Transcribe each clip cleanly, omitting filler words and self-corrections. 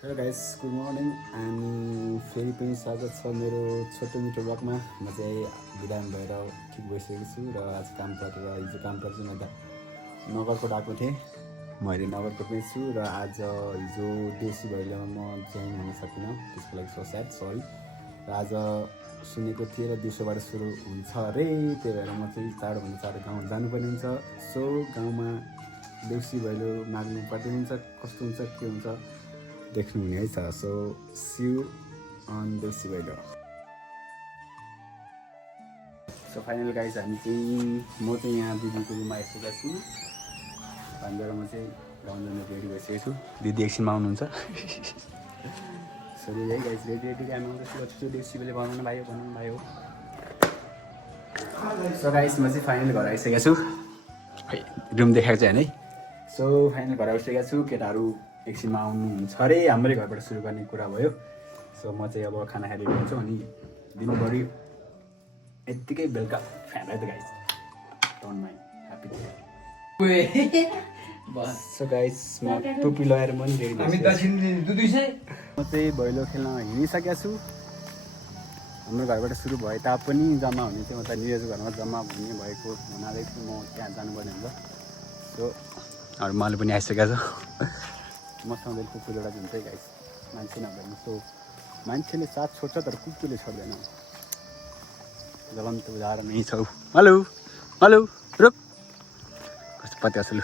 Hello guys, good morning. अनि फेरि पनि स्वागत छ मेरो छोटो मिठो ब्लगमा। म चाहिँ बिराम भएर ठिक भइसकेको छु र आज काम परेर हिजो काम परेर चाहिँ म त नगरकोट आएको थिएँ। म अहिले नगरकोटमै छु र आज हिजो देउसी भैलोमा म जोइन हुन सकिनँ, त्यसको लागि सो स्याड, सरी। र आज सुनेको थिएँ र दिउँसोबाट सुरु हुन्छ अरे, त्यही भएर म चाहिँ चाँडोभन्दा चाँडो गाउँ जानुपर्ने हुन्छ। सो गाउँमा देउसी भैलो माग्नु पर्ने हुन्छ, कस्तो हुन्छ के हुन्छ देख्नु हुने है छ। So see you on Deusi Bhailo. So final guys हामी चाहिँ म चाहिँ यहाँ दिदीको रुममा आइसकेको छु। भनेर म चाहिँ गाउँ जानु रेडी भइसकेको छु। दिदी एकछिनमा आउनुहुन्छ। सो है गाइज रेडी रेडी हामी आउँदैछु देउसी भैलो बनाउनु भयो। सो गाइज म चाहिँ फाइनल घर आइसकेको छु। रुम देखाएको चाहिँ होइन है। सो फाइनल घर आइसकेको छु। केटाहरू एकछिनमा आउनुहुन्छ अरे, हाम्रै घरबाट सुरु गर्ने कुरा भयो। सो म चाहिँ अब खाना खाएर हुन्छु अनि दिनभरि यत्तिकै बेलुका फ्यान है त guys. Don't mind, happy so guys म टोपी लगाएर पनि रेडी म चाहिँ भैलो खेल्न हिँडिसकेको छु। हाम्रो घरबाट सुरु भए तापनि जम्मा हुने चाहिँ म त निरज घरमा जम्मा हुने भएको हुनाले चाहिँ म त्यहाँ जानुपर्ने हुन्छ। सो अरू मैले पनि आइसकेको छु। मसँग कुकुरबाट हुन्छ है गाइस, मान्छे नभएन। सो मान्छेले साथ छोड्छ तर कुकुरले छोड्दैन। जलन्त उदाहरण नै छौ। हेलो हेलो रुक, कस्तो पत्या छ लु।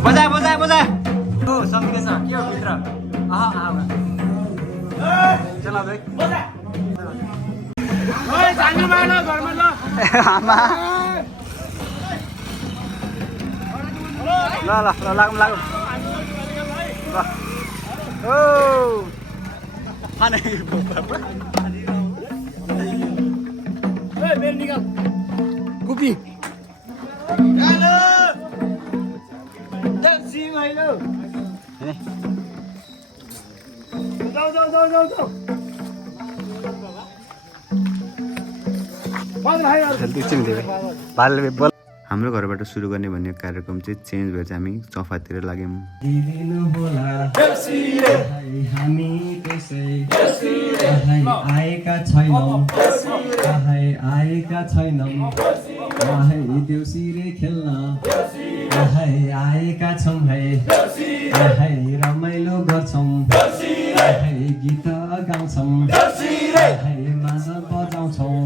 बजा बजा बजा ओ सकिँदैछ के हो भित्र। चला भाइ आमा ल ल ल लागौँ ल ओ कुपी हाम्रो घरबाट सुरु गर्ने भन्ने कार्यक्रम चाहिँ चेन्ज भएर चाहिँ हामी चौफातिर लाग्यौँ। आएका छैनौँ देउसिरे खेल्न आएका छौँ है रमाइलो गर्छौँ गीत गाउँछौँ माझा बजाउँछौँ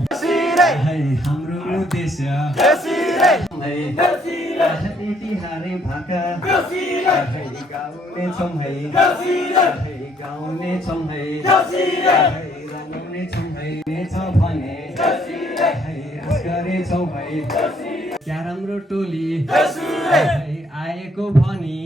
हाम्रो उद्देश्य तिहारे भाका गाउने छौँ है रमाउने छौँ है छ भने गरेछौँ है क्या राम्रो टोली आएको भनी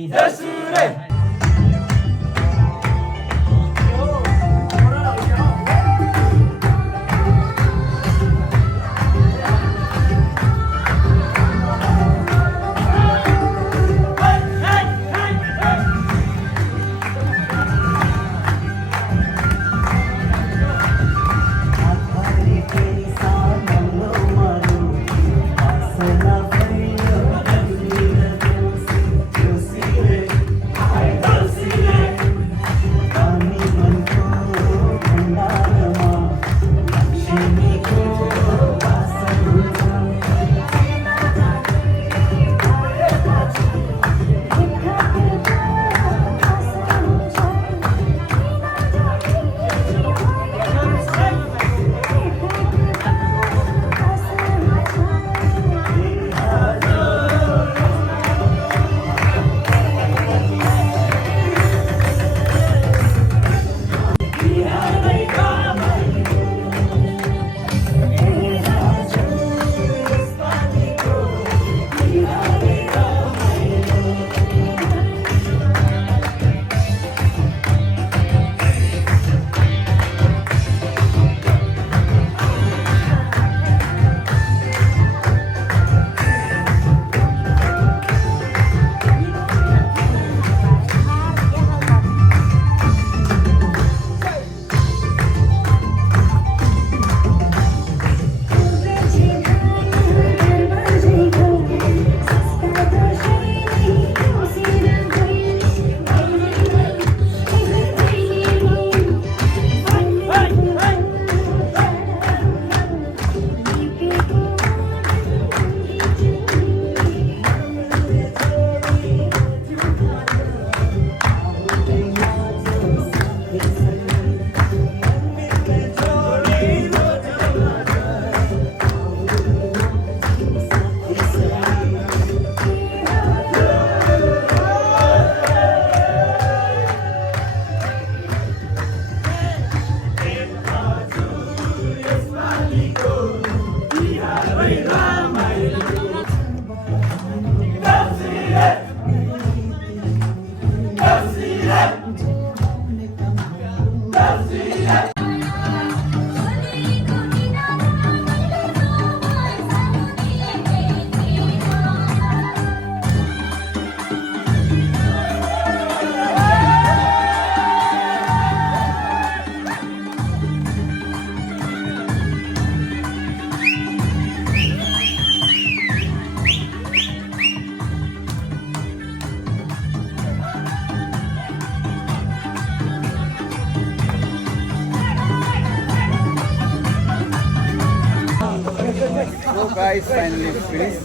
is finally finished.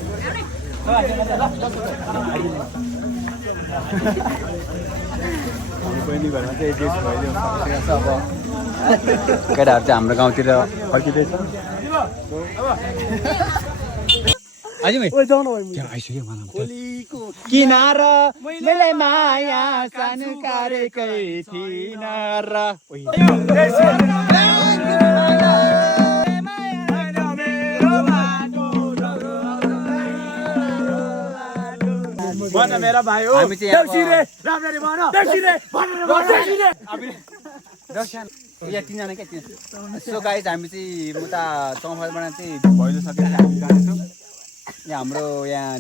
हाम्रो बहिनी घरमा चाहिँ एडजस्ट भइदियो छ अब केटाहरू चाहिँ हाम्रो गाउँतिर फर्किँदैछ किनारा मैले माया सानो कारेकै थिइन र भन मेरा भाइ हो हामी चाहिँ राम्ररी भन या तिनजना क्या सो गाइज हामी चाहिँ उता चौफाबाट चाहिँ भैलो सकेर हामी जाँदैछौँ यहाँ हाम्रो यहाँ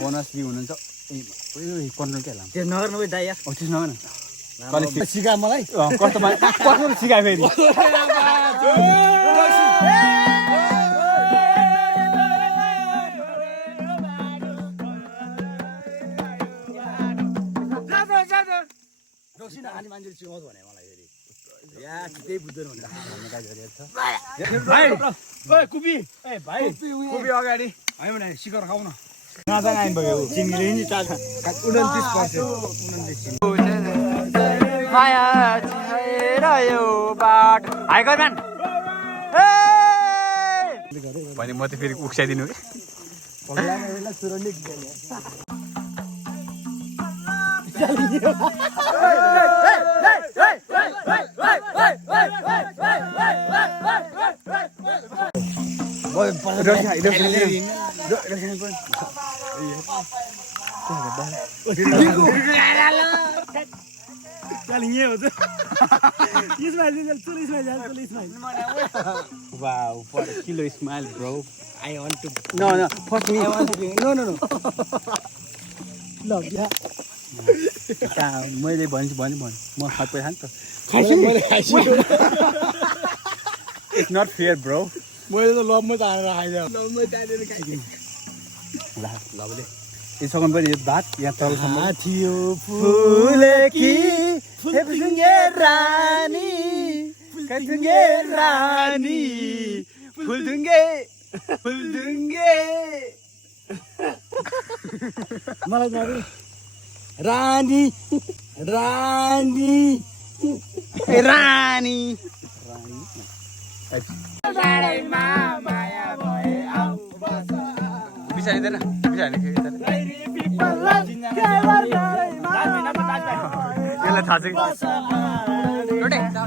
बोनस भी हुनुहुन्छ कन्ट्रोल क्या त्यो नगर्नु दाइ यार त्यसो नगर कलेज सिका मलाई कस्तो सिकायो फेरि खाने मान्छेले सिकाउँछ भने मलाई फेरि या त्यही बुझ्दैन भनेर कुपी ए भाइ कुपी अगाडि हामी भने सिकर खाऊ न नाचा आइन भयो चिनीले नि 29% माया छैर यो बाट हाइ गर्मान भने म त फेरि उक्साइदिनु के Wow, for a kilo smile, bro. I want to. No, first me. No. Love, yeah. मैले भन्छु म सबै खान्छु इट्स नट फेयर ब्रो मैले त लभमै तानेर खाइदियो लभले यसको पनि भात यहाँ तलसम्म थियो फुलेकी फुलदुङ्गे रानी फुलदुङ्गे मलाई रानी बिसारिँदैन यसलाई थाहा छ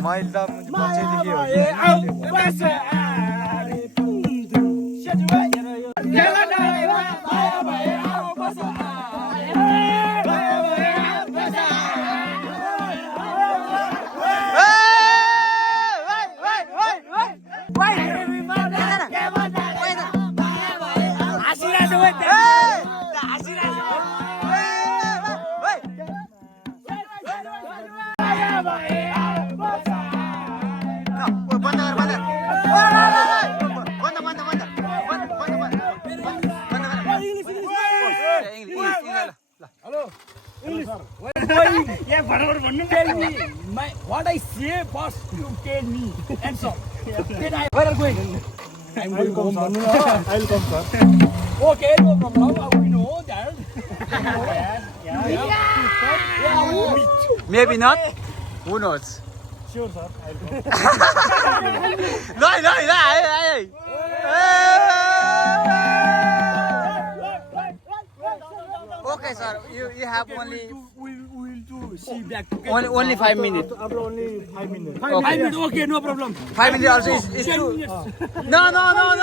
मैले त What I say, boss, you tell me. Answer. Then where are you going? I'm going home. I'll come, sir. Okay, no problem. We know that. Yeah. Maybe not. Who knows? Sure, sir. I'll come. No. Hey. Okay, sir. You have only. We'll do. See back. Only 5 minutes. Only 5 minutes. 5 minutes. Okay, no problem. 5 minutes also is too. No.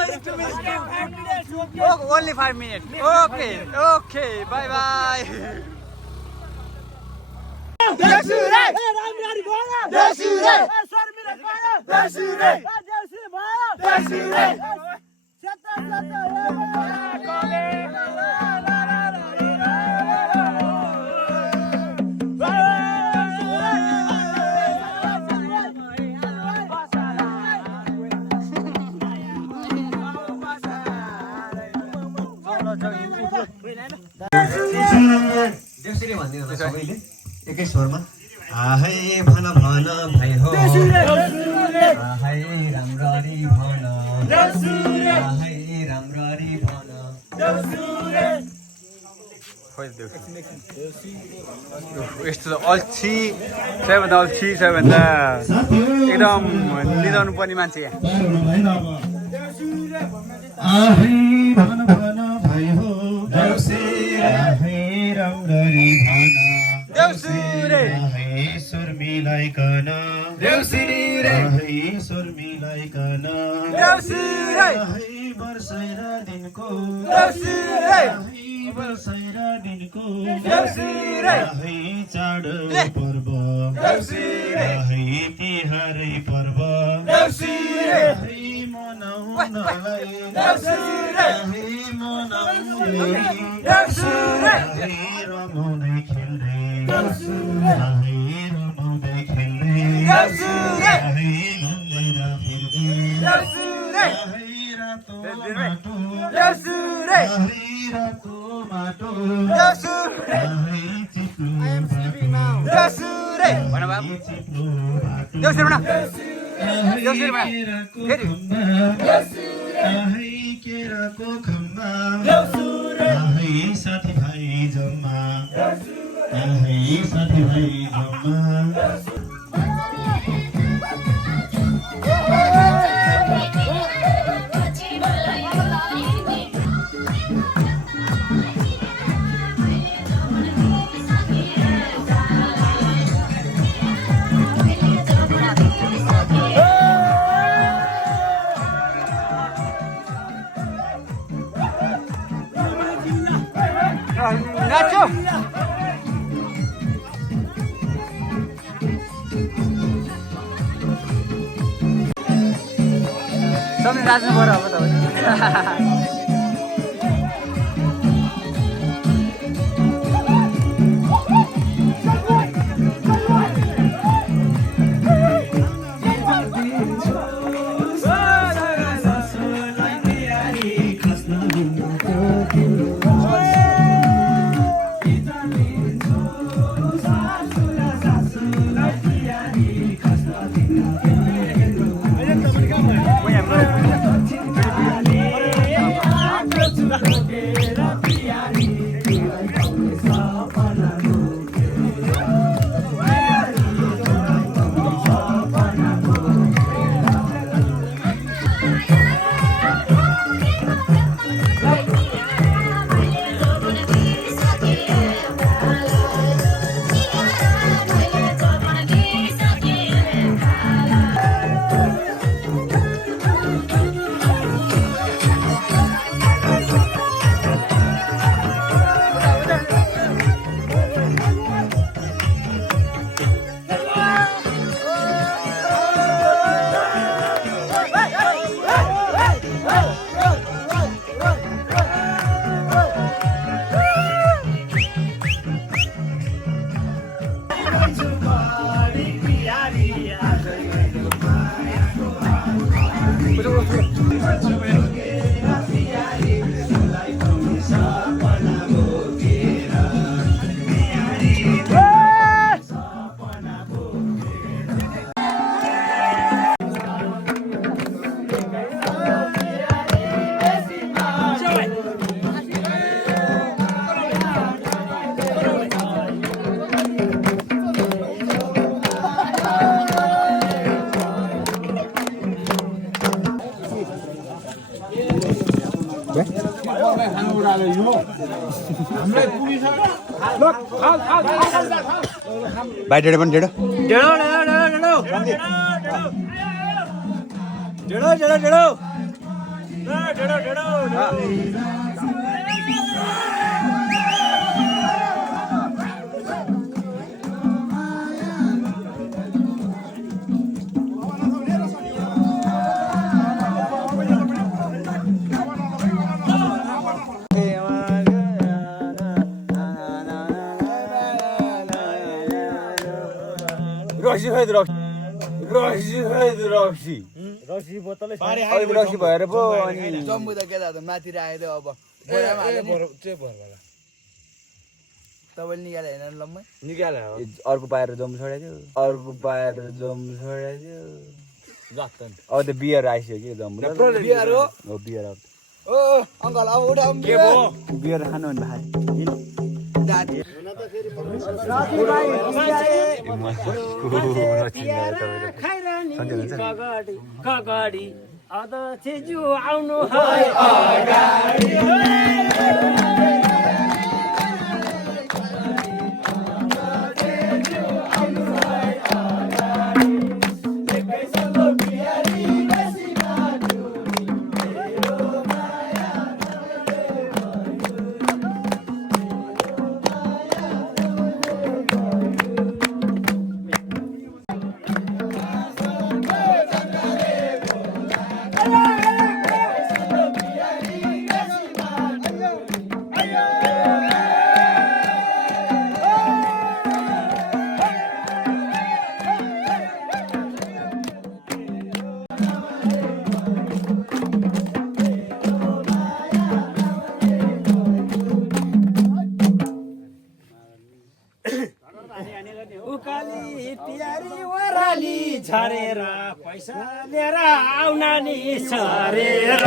It's 2 minutes. 5 minutes. Okay. Oh, only 5 minutes. Okay. Bye. देउसिरे भन्दिनु होला सबैले एकै स्वरमा आहै भन भाइ हो आहै राम्ररी भन आहै राम्ररी भन यस्तो अल्छी सबैभन्दा अल्छी सबैभन्दा एकदम निदाउनु पर्ने मान्छे यहाँ भन भन भाइ हो राम्ररी भन सुर मिलाइकन सुर मिलाइकन वर्षैरा दिनको वर्षैरा दिनको चाड पर्व तिहारै पर्व मनाउनलाई रमाउँदै खेल्दै रमाउँदै खेल्दै घुमेर फिर्दै रातो माटो केराको खम्बा साथीभाइ जम्मा साथीभाइ जम्मा नाचो सबले नाच्नु पर्यो अब तपाईँ भाइ डेढो पनि डेढो रक्सी बोतलै रक्सी भएर पो अनि जम्बु त के त माथि राखेको अब बोरामा हाल्यो तपाईँले निकाले होइन लम्मै निकाले अर्को पाएर जम्बु छोडाइदियो अर्को पाएर जम्बु छोडाइदियो अब त बियर आइसक्यो कि जम्बु बियर हो बियर ओ अङ्कल अब उठाउँ बियर खानु भने भाइ कगडी अदछेजु आउनु है अगाडि उकाली प्यारी वराली झरेर पैसा लिएर आउन नि सरेर